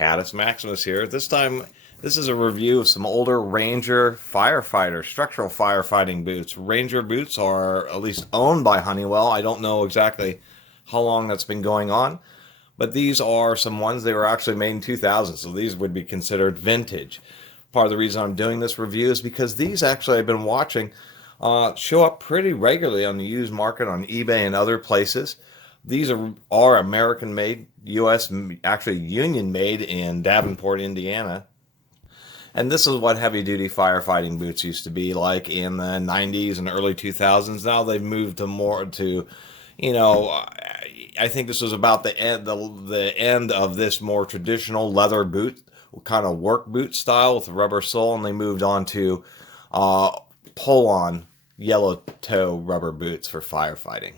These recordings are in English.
Caddis Maximus here. This time, this is a review of some older Ranger Firefighter structural firefighting boots. Ranger boots are at least owned by Honeywell. I don't know exactly how long that's been going on, but these are some ones they were actually made in 2000, so these would be considered vintage. Part of the reason I'm doing this review is because these actually I've been watching show up pretty regularly on the used market on eBay and other places. These are American made, U.S. actually Union made in Davenport, Indiana. And this is what heavy duty firefighting boots used to be like in the 90s and early 2000s. Now they've moved to more to, you know, I think this was about the end of this more traditional leather boot, kind of work boot style with a rubber sole, and they moved on to pull-on yellow toe rubber boots for firefighting.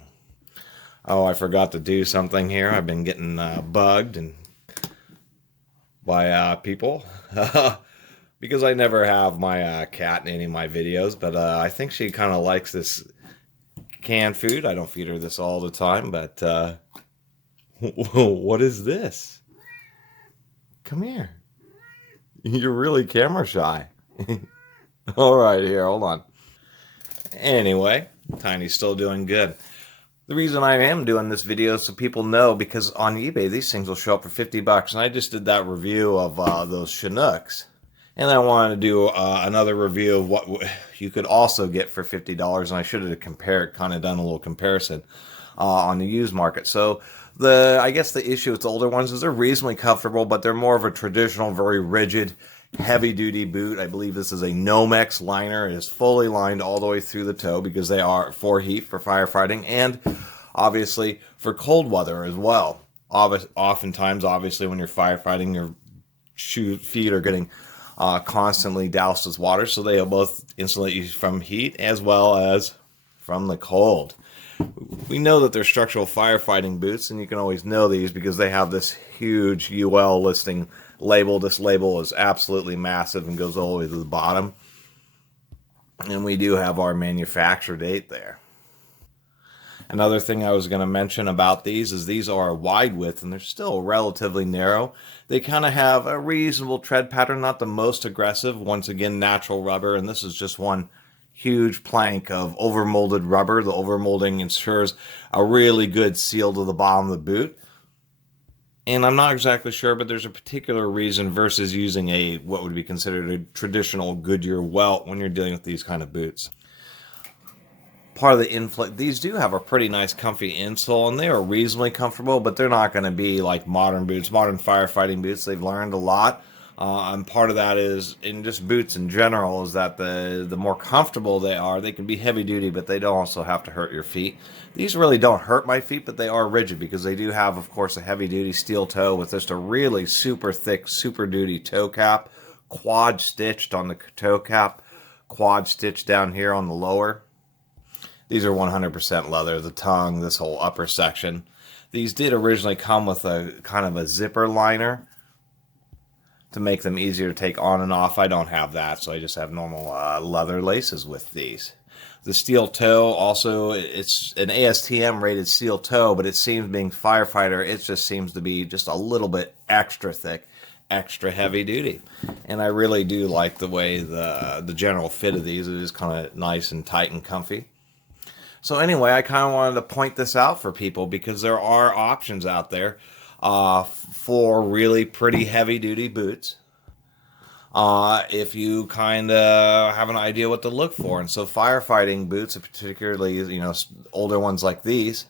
Oh, I forgot to do something here. I've been getting bugged and by people because I never have my cat in any of my videos, but I think she kind of likes this canned food. I don't feed her this all the time, but what is this? Come here. You're really camera shy. All right, here, hold on. Anyway, Tiny's still doing good. The reason I am doing this video is so people know, because on eBay these things will show up for 50 bucks, and I just did that review of those Chinooks, and I wanted to do another review of what you could also get for $50, and I should have kind of done a little comparison on the used market. So I guess the issue with the older ones is they're reasonably comfortable, but they're more of a traditional, very rigid, heavy-duty boot. I believe this is a Nomex liner. It is fully lined all the way through the toe because they are for heat, for firefighting, and obviously for cold weather as well. Oftentimes, obviously, when you're firefighting, your feet are getting constantly doused with water, so they both insulate you from heat as well as from the cold. We know that they're structural firefighting boots, and you can always know these because they have this huge UL listing label. This label is absolutely massive and goes all the way to the bottom. And we do have our manufacture date there. Another thing I was going to mention about these is these are a wide width and they're still relatively narrow. They kind of have a reasonable tread pattern, not the most aggressive. Once again, natural rubber, and this is just one huge plank of overmolded rubber. The overmolding ensures a really good seal to the bottom of the boot. And I'm not exactly sure, but there's a particular reason versus using what would be considered a traditional Goodyear welt when you're dealing with these kind of boots. Part of the these do have a pretty nice comfy insole, and they are reasonably comfortable, but they're not going to be like modern boots, modern firefighting boots. They've learned a lot. And part of that is, in just boots in general, is that the more comfortable they are, they can be heavy duty, but they don't also have to hurt your feet. These really don't hurt my feet, but they are rigid because they do have, of course, a heavy duty steel toe with just a really super thick, super duty toe cap, quad stitched on the toe cap, quad stitched down here on the lower. These are 100% leather, the tongue, this whole upper section. These did originally come with a kind of a zipper liner to make them easier to take on and off. I don't have that, so I just have normal leather laces with these. The steel toe, also, it's an ASTM rated steel toe, but it seems, being Firefighter, it just seems to be just a little bit extra thick, extra heavy duty. And I really do like the way the general fit of these. It is kind of nice and tight and comfy. So anyway, I kind of wanted to point this out for people because there are options out there for really pretty heavy duty boots if you kind of have an idea what to look for. And so firefighting boots, particularly, you know, older ones like these,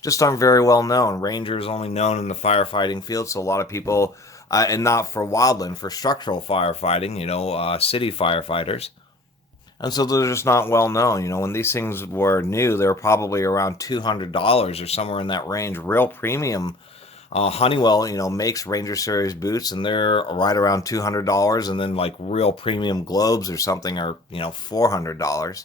just aren't very well known. Ranger is only known in the firefighting field, so a lot of people, and not for wildland, for structural firefighting, you know, city firefighters. And so they're just not well known. You know, when these things were new, they were probably around $200 or somewhere in that range. Real premium. Honeywell, you know, makes Ranger Series boots, and they're right around $200. And then like real premium Globes or something are, you know, $400.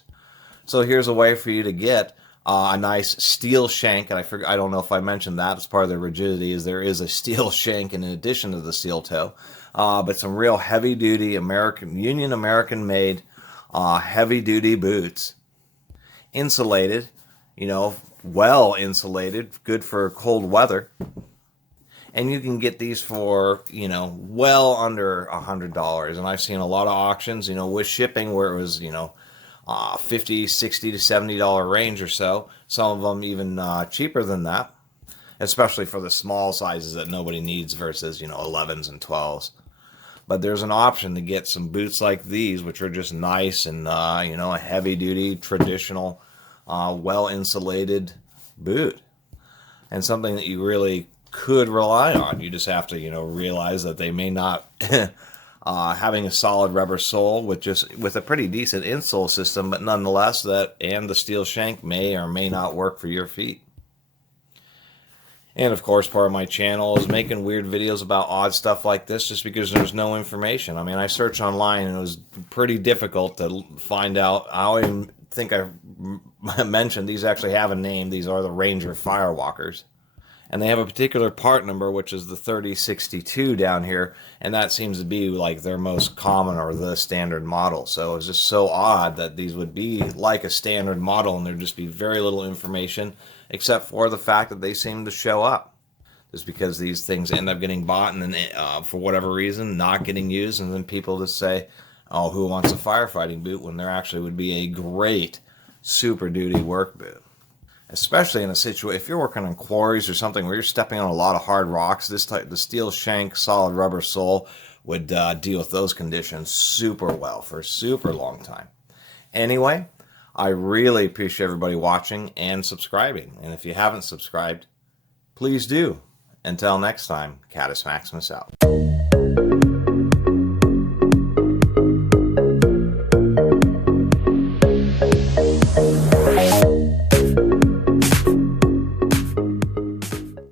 So here's a way for you to get a nice steel shank. And I don't know if I mentioned that as part of the rigidity, is there is a steel shank in addition to the steel toe. But some real heavy duty American made heavy duty boots, insulated, you know, well insulated, good for cold weather, And you can get these for, you know, well under $100. And I've seen a lot of auctions, you know, with shipping where it was, you know, 50, 60 to $70 range or so. Some of them even cheaper than that, especially for the small sizes that nobody needs versus, you know, 11s and 12s. But there's an option to get some boots like these, which are just nice and, you know, a heavy duty, traditional, well insulated boot. And something that you really could rely on. You just have to, you know, realize that they may not having a solid rubber sole with a pretty decent insole system, but nonetheless that and the steel shank may or may not work for your feet. And of course, part of my channel is making weird videos about odd stuff like this just because there's no information. I mean, I searched online and it was pretty difficult to find out. I don't even think I mentioned these actually have a name. These are the Ranger Firewalkers. And they have a particular part number, which is the 3062 down here, and that seems to be like their most common or the standard model. So it's just so odd that these would be like a standard model and there'd just be very little information except for the fact that they seem to show up. Just because these things end up getting bought and then for whatever reason not getting used, and then people just say, oh, who wants a firefighting boot when there actually would be a great super duty work boot. Especially in a situation, if you're working on quarries or something where you're stepping on a lot of hard rocks, this type, the steel shank solid rubber sole would deal with those conditions super well for a super long time. Anyway, I really appreciate everybody watching and subscribing. And if you haven't subscribed, please do. Until next time, Catus Maximus out.